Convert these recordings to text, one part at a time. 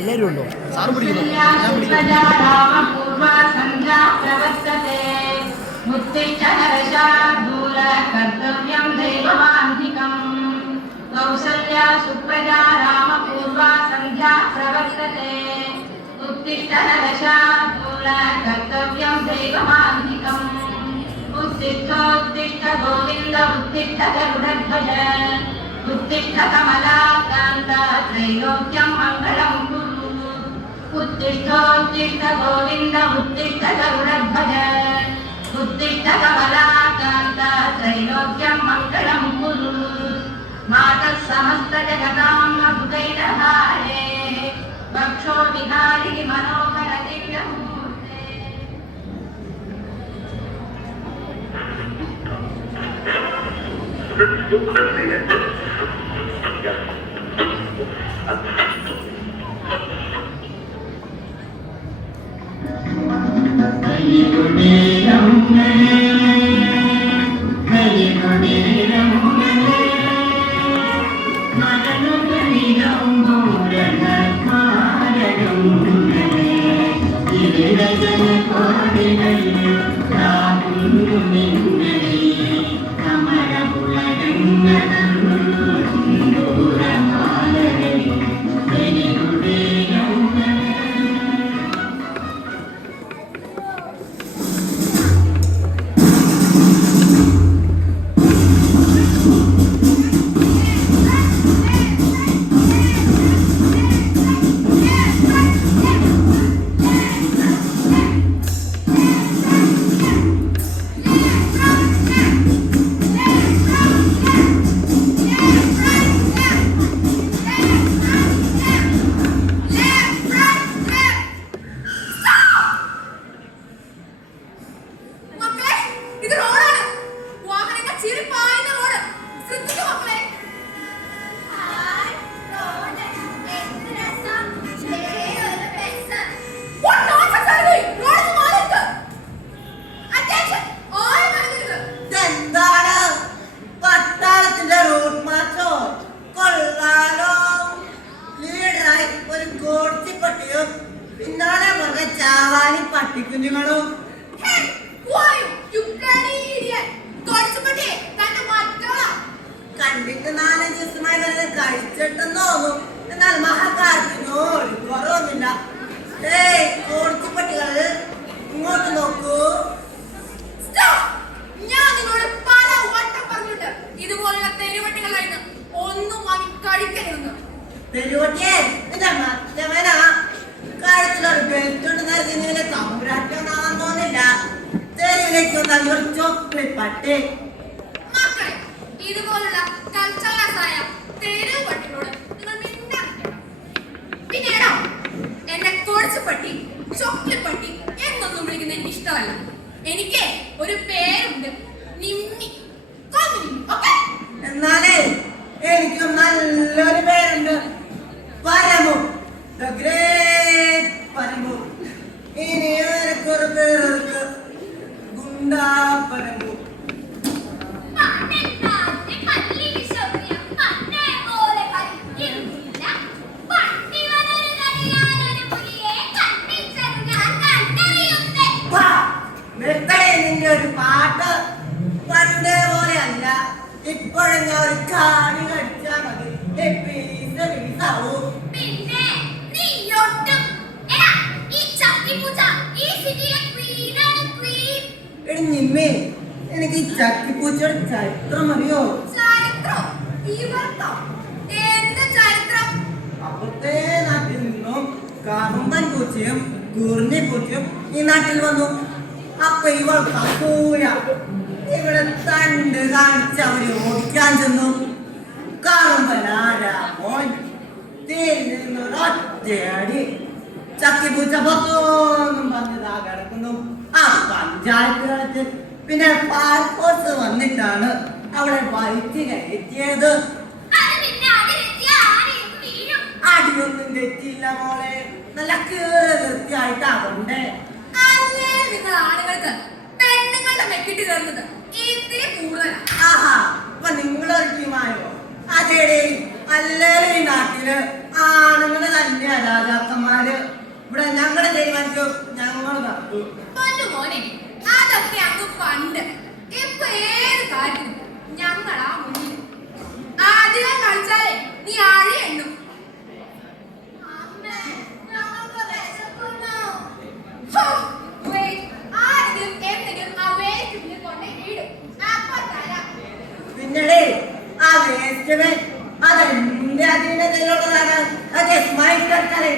എല്ലാവരും ഉണ്ടോ? സാറ് പിടിക്കുന്നു. कौसल्या सुप्रजा रामपूर्वा संध्या प्रवर्तते उत्तिष्ठ नरशार्दूल कर्तव्यं दैवमान्धिकम् उत्तिष्ठोत्तिष्ठ गोविन्द उत्तिष्ठ गरुडध्वज उत्तिष्ठ कमलाकान्त त्रैलोक्यं मङ्गलं कुरु उत्तिष्ठोत्तिष्ठ गोविन्द उत्तिष्ठ गरुडध्वज उत्तिष्ठ कमलाकान्त त्रैलोक्यं मङ्गलं कुरु मातः समस्त जगतां मधुकैटहारे वक्षो विहारी मनोहर दिव्यमूर्ते കണ്ടിട്ട് 4-5 ദിവസമായി വരെ കഴിച്ചിട്ടെന്ന് തോന്നും. എന്നാൽ മഹാകാരത്തിനോ ഒരു കുറവൊന്നുമില്ല. കോടിപ്പട്ടികള് ഇങ്ങോട്ട് നോക്കൂ. ഞാൻ നിങ്ങളോട് പല വട്ടം പറഞ്ഞിട്ട് ഇതുപോലുള്ള തെരുവട്ടികളായിരുന്നു ഒന്നും വാങ്ങി കഴിക്കരുതെന്ന്. തെരുവട്ടിയെ നിന്റെ മറ്റവനാ കഴുത്തിലൊരു ബെൽറ്റ് ഉണ്ടെന്ന് കമ്പുരാട്ടനാകാൻ തോന്നില്ല. തെരുവിലേക്ക് വന്നാൽ ചോക്ലേറ്റ് മക്കളെ, ഇതുപോലുള്ള കൾച്ചറലായ തെരുവ് പട്ടികളോട് നിങ്ങൾ മിണ്ടാതിരിക്കണം. പിന്നീടോ എന്നെ കോഴിപ്പട്ടി, ചോക്ലേറ്റ് പട്ടി എന്നൊന്നും വിളിക്കുന്നത് എനിക്ക് ഇഷ്ടമല്ല. എനിക്ക് ഒരു പേരുണ്ട്, നിമ്മി. എന്നാലേ എനിക്ക് നല്ലൊരു പേരുണ്ട്, പരമു. The great Paramu. ഇനി എനിക്കൊരു പേർക്ക് ഗുണ്ടാ പരമു. നിന്റെ ഒരു പാട്ട് പണ്ടേ പോലെ അല്ല, ഇപ്പോഴും ഞാൻ ഒരു കാടി കടിച്ചാൽ മതി. നിമ്മേ, എനിക്ക് ഈ ചക്കിപ്പൂച്ചയുടെ ചരിത്രം അറിയോ? അപ്പുറത്തെ നാട്ടിൽ നിന്നും കറുമ്പൻ പൂച്ചയും കുറിഞ്ഞി പൂച്ചയും ഈ നാട്ടിൽ വന്നു. അപ്പൊ ഇവൾ കപ്പൂര ഇവിടെ തണ്ട് കാണിച്ച് അവര് ഓടിക്കാൻ ചെന്നു. കറുമ്പനാരാ മോൻ ഒറ്റയടി ചക്കിപ്പൂച്ച പൊത്തോന്നും പറഞ്ഞതാ കിടക്കുന്നു. ആ പഞ്ചായത്ത് കളത്ത് പിന്നെ പാസ്പോർട്ട് വന്നിട്ടാണ് അവളെ വയറ്റി കയറ്റിയത്. അടിയൊന്നും തെറ്റിയില്ല മോളെ, നല്ല കേറി വൃത്തിയായിട്ട് അതുണ്ട്. നിങ്ങൾ ആണുങ്ങൾക്ക് പെണ്ണുങ്ങളുടെ മെക്കിട്ട് കയറുന്നത് ഇത്തിരി കൂടുതലാണ്. ആഹാ, അപ്പൊ നിങ്ങളൊരു ടീമായോ? അതേടേ അല്ലേലും ഈ നാട്ടില് ആണുങ്ങള് തന്നെയാ രാജാക്കന്മാര്. ഇവിടെ ഞങ്ങളെ തീരുമാനിച്ചു, ഞങ്ങൾ നടത്തു. മോനെ അതൊക്കെ അങ്ങ് പണ്ട്. ഇപ്പൊ ഏത് കാര്യത്തിനും ഞങ്ങളാ മുന്നിൽ. ആദ്യം കളിച്ചാലേ നീ ആഴി എണ്ണും. പിന്നീട് ആ വേസ്റ്റ് അതെന്റെ അധീനതയിലുള്ളതാണ്. അതെ സ്മൈക്കറേ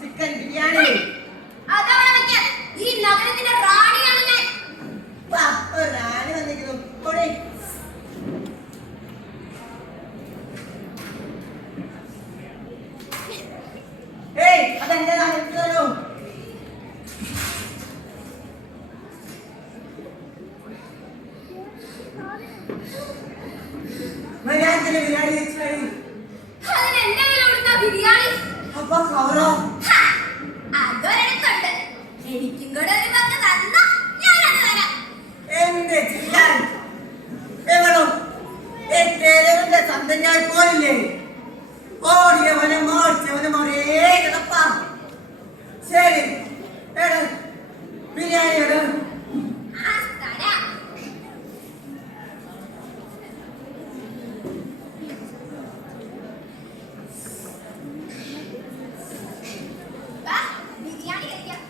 ചിക്കൻ ബിരിയാണി. ഈ നഗരത്തിന്റെ റാണിയാണ് ഞാൻ. റാണി വന്നിരിക്കുന്നു. കൊടി. ഏയ് അതെന്റേതാണ്, എനിക്ക് തരൂ. മര്യാദയ്ക്ക് ബിരിയാണി വെച്ചായി. അതിനെന്നെ വില കൊടുത്ത ബിരിയാണി. അപ്പൊ കവറോ? അതൊരിടത്തുണ്ട്. എനിക്കും കൂടെ ഒരു പങ്ക് തന്നാ ഞാനത് തരാം. എന്ത് ചെയ്യാൻ? എവളും ഏതെങ്കിലും സ്വന്തം ഞാൻ പോയില്ലേ? ഓടിയവനും മോടിച്ചവനും ഒരേ കിടപ്പാ. ശരി, ബിരിയാണി എടു. ബിരിയാണി കഴിക്കാം.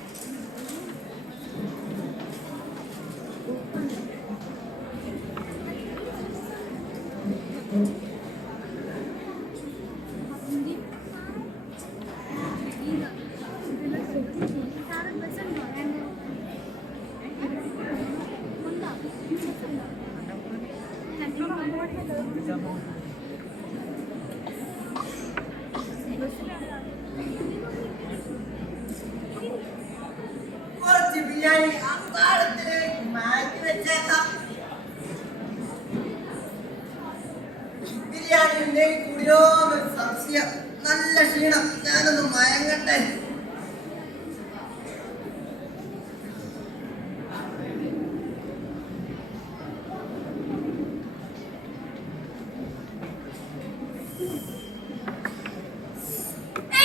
കുറച്ച് ബിരിയാണി അത്താഴത്തിലേക്ക് മാറ്റി വെച്ചേക്കാം. ബിരിയാണി ഉണ്ടെങ്കിൽ കൂടിയോ ഒരു സംശയം. നല്ല ക്ഷീണം, ഞാനൊന്ന് മയങ്ങട്ടെ.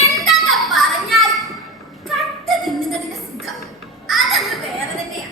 എന്തൊക്കെ പറഞ്ഞാലും കട്ട് തിന്നുന്നതിന്റെ സുഖം അതങ്ങ് വേറെ തന്നെയാ.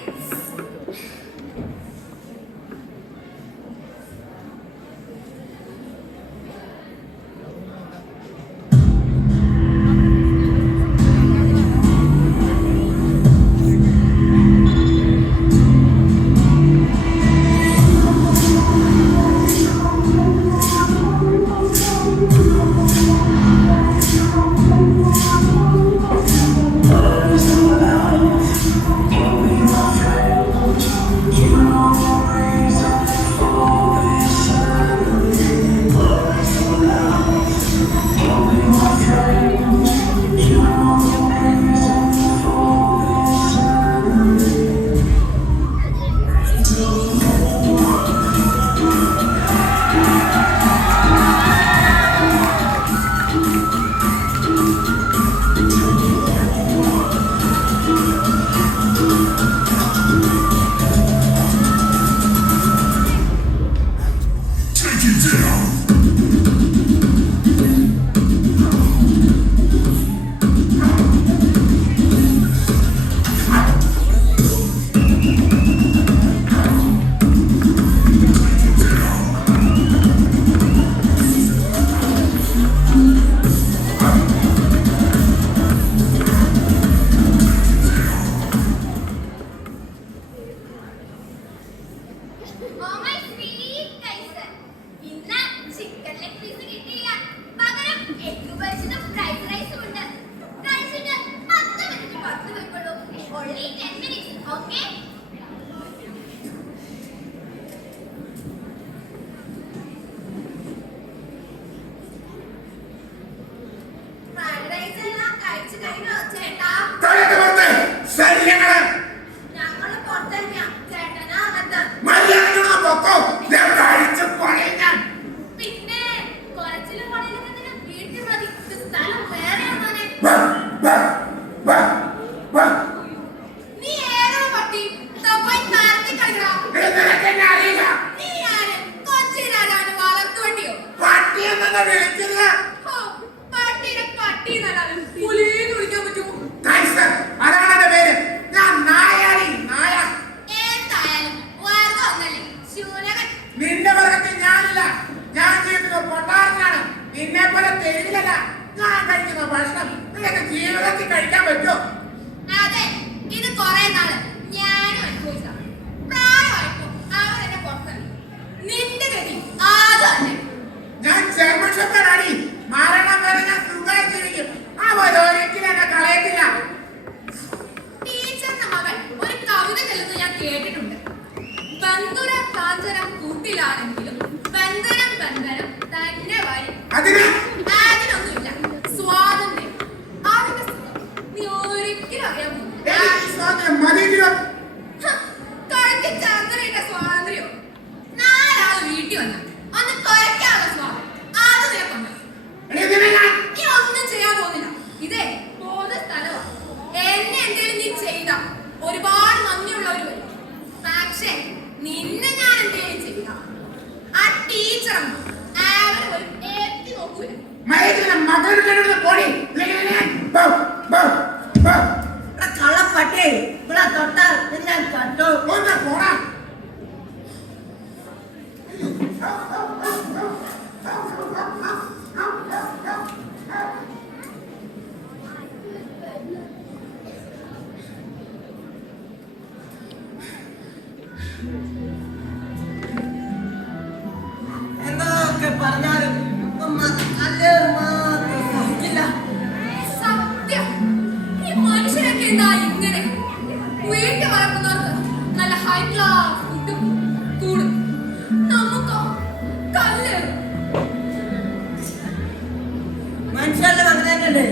പട്ടിയുടെ പട്ടി എന്നല്ലാതെ പുലിന്ന് വിളിക്കാൻ പറ്റുമോ? അതാണ് എന്റെ പേര്. ഞാൻ നായാടി നായ. എന്തായാലും വെറുതെ ഒന്നല്ലേ ശൂലകൻ. നിന്റെ വർഗത്തിൽ ഞാനില്ല. ഞാൻ ജീവിക്കുന്നത് കൊട്ടാരത്തിലാണ്. നിന്നെ പോലെ തെരുവിലല്ല. ഞാൻ കഴിക്കുന്ന ഭക്ഷണം നിനക്ക് ജീവിതത്തിൽ കഴിക്കാൻ പറ്റുമോ? അതെ, ഇത് കുറെ നാള് ഞാനും അനുഭവിച്ചതാണ്. പ്രായമായപ്പോ അവരെന്നെ പുറത്തല്ല. നിന്റെ ഗതി അത് തന്നെ. ഞാൻ ജർമ്മൻ ഷെപ്പേർഡാടി. മരണം വരെ ഞാൻ സുഖമായി ജീവിക്കും. അവരൊരിക്കലും എന്നെ കളയത്തില്ല. ടീച്ചറിന്റെ മകൻ ഒരു കവിത ചൊല്ലുന്നത് ഞാൻ കേട്ടിട്ടുണ്ട്. ബന്ധുര കാഞ്ചനം കൂട്ടിലാണെങ്കിലും ബന്ധനം ബന്ധനം തന്നെ വഴി. അതിനൊന്നുമില്ല. സ്വാതന്ത്ര്യം അതിന്റെ സുഖം നീ ഒരിക്കലും അറിയാൻ പോകുന്നില്ല. കഴിക്ക് ചന്ദ്രയുടെ സ്വാതന്ത്ര്യം. നാലാള് വീട്ടിൽ വന്ന ഒന്ന് കുറയ്ക്കാനുള്ള സ്വാതന്ത്ര്യം അത് നിനക്കുണ്ട്. നീ ഒന്നും ചെയ്യാൻ പോകുന്നില്ല. ഇതേ പൊതു സ്ഥലമാണ്. എന്നെ എന്തെങ്കിലും നീ ചെയ്ത ഒരുപാട് നന്ദിയുള്ളവർ വരും. പക്ഷേ നിന്നെ ഞാൻ എന്തെങ്കിലും ചെയ്ത ആ ടീച്ചറും അവര് ഒരു എത്തി നോക്കൂല. കള്ളപ്പട്ടി ഇവിടെ തൊട്ടാൽ പിന്നെ കണ്ടു. എന്തൊക്കെ പറഞ്ഞാലും സഹിക്കില്ല. സത്യം, ഈ മനുഷ്യരൊക്കെ എന്താ ഇങ്ങനെ? വീട്ടിൽ വളർത്തുന്നവർക്ക് നല്ല ഹൈ ക്ലാസ് ഫുഡും കൂടും, നമുക്കോ കല്ലേറും. മനുഷ്യരുടെ അങ്ങനെ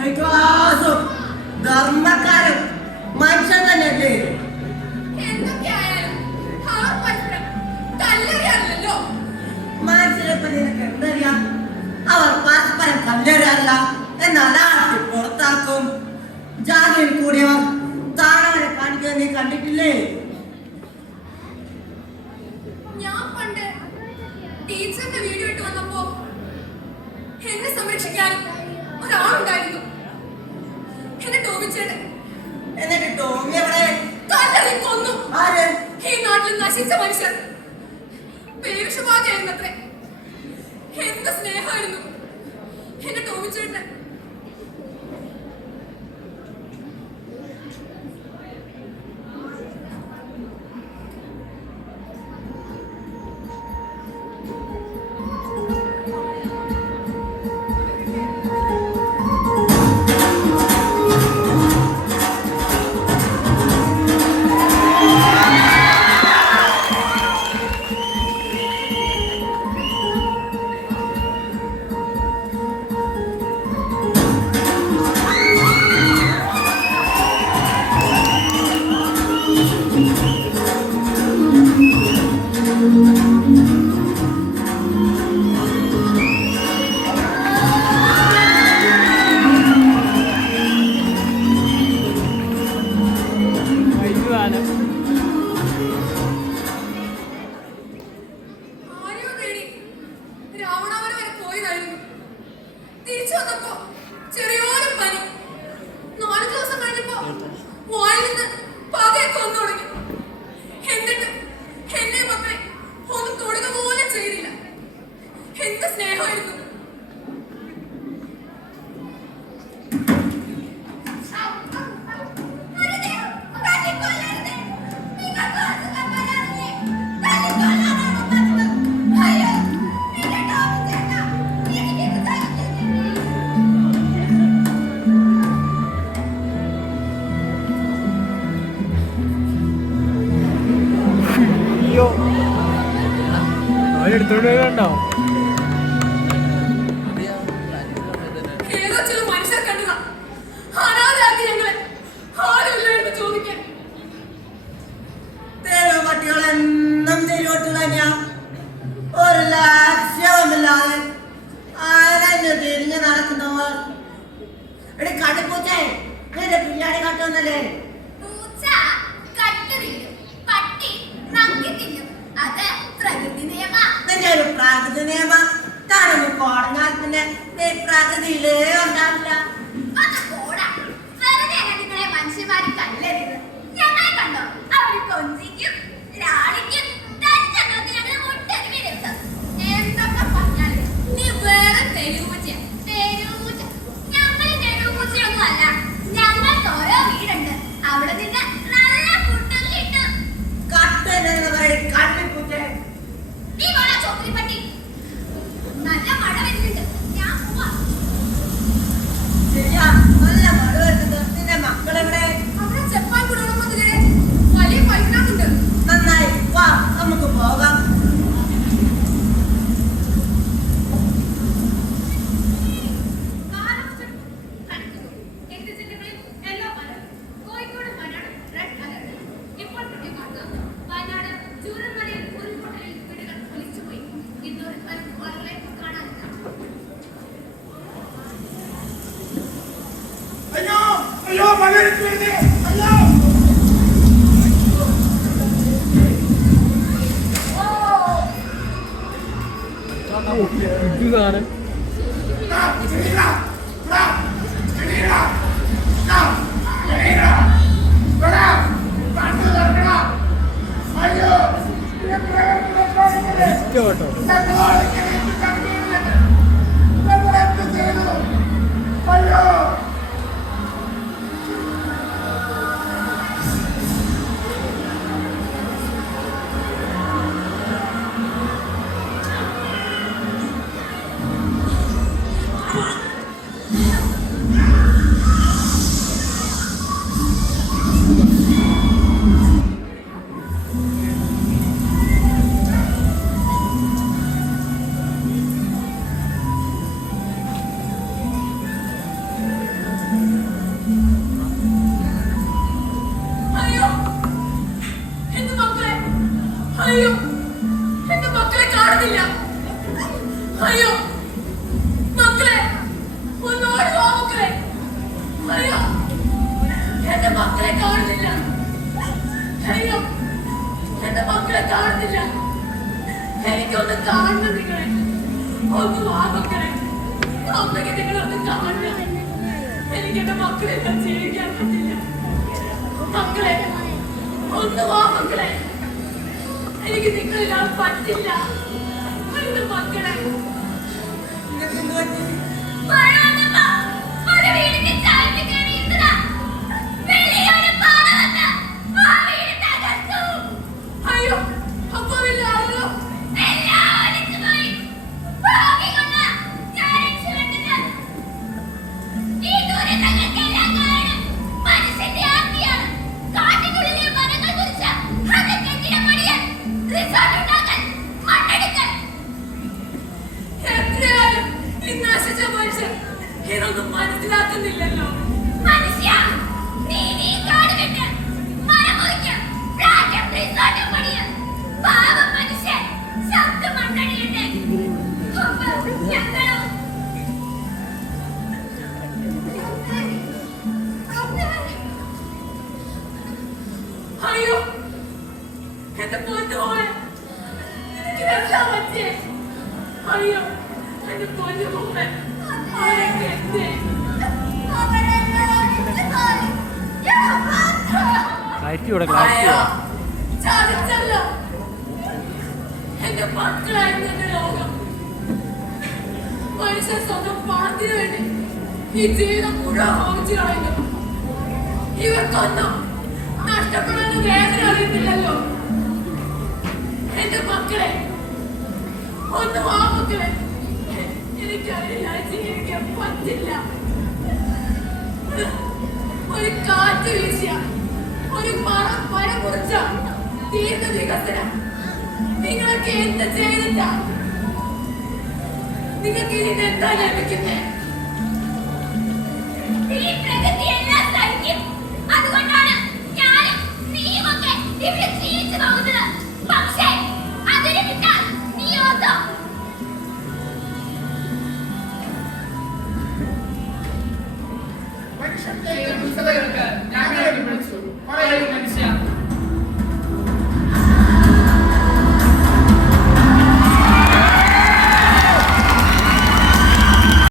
ഹൈ ക്ലാസും ധർമ്മക്കാരും മനുഷ്യൻ തന്നെയല്ലേ? എന്തൊക്കെയായാലും അവർ പരസ്പരം കല്ലെറിയാറില്ലല്ലോ. മനുഷ്യരെ പറ്റി നിനക്ക് എന്തറിയാം? അവർ പരസ്പരം കല്ലെറിയാറില്ല, എന്നാൽ ആട്ടി പുറത്താക്കും. ജാതിയിൽ കൂടിയവർ താഴെ കാണിക്കാൻ നീ കണ്ടിട്ടില്ലേ? ഞാൻ പണ്ട് ടീച്ചറിന്റെ വീഡിയോ ഇട്ട് വന്നപ്പോ എന്നെ സംരക്ഷിക്കാൻ ഒരാളുണ്ടായിരുന്നു. എന്നെ ടോമിച്ചേട്ടൻ. എന്നിട്ട് ടോമി എവിടെ? കല്ലെറി കൊന്നു. ആര്? ഈ നാട്ടിൽ നശിച്ച മനുഷ്യർ. പേവിഷബാധയായിരുന്നത്രേ. എന്ത് സ്നേഹമായിരുന്നു എന്റെ ടോമിച്ചേട്ടന്. ആരെയോ തേടി രാവണാവരം വരെ പോയതായിരുന്നു. തിരിച്ചു വന്നപ്പോ ചെറിയൊരു പനി. 4 ദിവസം കഴിഞ്ഞപ്പോ വായിൽ നിന്ന് പകയൊക്കെ വന്നു തുടങ്ങി. എന്നിട്ട് എന്നെ മക്കളെ ഒന്നും തൊടുക പോലും ചെയ്തില്ല. എന്ത് സ്നേഹമായിരുന്നു. അവരെടുത്തോണ്ട് പോയിണ്ടോ? ഏതോ ചില മനുഷ്യർ കണ്ടതാ. അനാഥരാക്കി ഞങ്ങളെ. ആരുമില്ലായിരുന്നു ചോദിക്കാൻ. തെരുവ് പട്ടികളെന്നും തെരുവോട്ടുള്ള തന്നെയാ. ഒരു ലക്ഷ്യവുമില്ലാതെ അരഞ്ഞു തിരിഞ്ഞ് നടക്കുന്നവർ. എടി കടുപ്പൂച്ചേ, നിന്റെ പിന്നാടി കാട്ടുവന്നല്ലേ? പൂച്ച കട്ടെറിയും, പട്ടി നക്കി തിന്നും. അത് പ്രകൃതി നിയമ. നിന്റെ ഒരു പ്രാകൃത നിയമം താനൊന്ന് കോടതി പ്രകൃതിയിലേ ഉണ്ടാവില്ല. അത് പോടാ. വെറുതെ നിങ്ങളെ മനുഷ്യന്മാര് കല്ലെറിയുന്നത്. ഞങ്ങളെ കണ്ടോ? അവര് കൊഞ്ചിക്കും ലാളിക്കും തന്നെ നോക്കി ഞങ്ങളെ മുട്ടെറിവിലെത്തും. എന്തൊക്കെ പറഞ്ഞാലും നീ വേറെ തെരുവൂച്ച. ഞങ്ങള് തെരുവൂച്ചയൊന്നും അല്ല. ഞങ്ങൾക്ക് ഓരോ വീടുണ്ട്. അവിടെ നിന്ന് നല്ല ഫുഡും കിട്ടും. കട്ടനെന്ന് പറയും കണ്ണിപ്പൂച്ചേ. നീ പോടാ ചോക്രിപ്പട്ടി. നല്ല മഴ വരുന്നുണ്ട്. ഞാൻ പോവാ. ശരിയാ, നല്ല മഴ വരുന്നത്. നിന്റെ മക്കളെവിടെ? അവിടെ ചെപ്പാൻ കുടുംബത്തിലെ വലിയ പൈനാക്കുണ്ട്. നന്നായി, വാ നമുക്ക് പോകാം. അയ്യോ അയ്യോ മഴ വരുന്നേ അയ്യോ ഇത് സാധനം കേട്ടോ. അയ്യോ എന്റെ മക്കളെ കാണുന്നില്ല. അയ്യോ മക്കളെ ഒന്നോട് പോ മക്കളെ. അയ്യോ എന്റെ മക്കളെ കാണുന്നില്ല. അയ്യോ എന്റെ മക്കളെ കാണുന്നില്ല. എനിക്കൊന്ന് കാണണം നിങ്ങളെ. ഒന്ന് വാ മക്കളെ. അമ്മയ്ക്ക് നിങ്ങളൊന്ന് കാണണം. എനിക്ക് എന്റെ മക്കളെ ജീവിക്കാൻ പറ്റില്ല. മക്കളെ ഒന്ന് വാ മക്കളെ. എനിക്ക് നിങ്ങളില്ലാതെ പറ്റില്ല. എന്റെ മക്കളെ ഒരു വീടിന്റെ ചായക്ക് കയറിയിരുന്നതാ. വലിയൊരു പാറ വന്ന് ആ വീട് തകർത്തു. അയ്യോ അപ്പൊ വലിയ ആളുകളോ എല്ലാം ഒലിച്ചു പോയി. ഭാഗ്യമുള്ള ഞാൻ രക്ഷപ്പെട്ടത്. ഈ ദുരിതങ്ങൾക്കെല്ലാം കാരണം മനുഷ്യന്റെ ആജ്ഞയാണ്. കാട്ടിനുള്ളിലെ മരങ്ങൾ മുറിച്ച അത് കെട്ടിടപണിയാൻ റിസോർട്ട് ഉണ്ടാക്കാൻ മണ്ണെടുക്കാൻ. എത്രയായാലും ഈ നശിച്ച മനുഷ്യൻ ഇതൊന്നും മനസ്സിലാക്കുന്നില്ലല്ലോ. മനുഷ്യ നീ കാട് വെട്ട്, മരം മുറിക്ക്, ഫ്ലാറ്റും റിസോർട്ടും പണിയാൻ. പാവം മനുഷ്യൻ ശബ്ദം മണ്ണടിയട്ടെ. ഞങ്ങളും അയ്യോ എന്റെ പൊന്നുമോളെ എനിക്ക് രക്ഷാൻ പറ്റിയേ. അയ്യോ എന്റെ പൊന്നുമോളെ ആരൊക്കെ എന്തേ ക്ലാരിറ്റി ഇവിടെ ക്ലാരിറ്റി ചതിച്ചല്ലോ. എന്റെ മക്കളായിരുന്നു എന്റെ ലോകം. മനുഷ്യൻ സ്വന്തം പണത്തിന് വേണ്ടി ഈ ജീവിതം മുഴുവൻ ഹോമിച്ചു കളയുന്നു. ഇവർക്കൊന്നും നഷ്ടപ്പെടുന്ന വേദന അറിയുന്നില്ലല്ലോ. എന്റെ മക്കളെ ഒന്ന് വാ മക്കളെ. എനിക്കറിയില്ല ജീവിക്കാൻ പറ്റില്ല. ഒരു കാറ്റ് വീശിയ ഒരു മരം മുറിച്ച ദീർഘ വികസനം നിങ്ങളൊക്കെ എന്ത് ചെയ്തിട്ടാ? നിങ്ങൾക്ക് ഇതിന് എന്താ ലഭിക്കുന്നേ? ഈ പ്രകൃതി എല്ലാം സഹിക്കും. അതുകൊണ്ടാണ് ഞാനും നീയുമൊക്കെ ഇവിടെ ജീവിച്ചു പോകുന്നത്. പക്ഷേ അതിന് വിട്ടാൽ നീ ഓർത്തോ, മനുഷ്യന്റെ ദുഷ്ടതകൾക്ക് ഞങ്ങളെ വിളിച്ചു.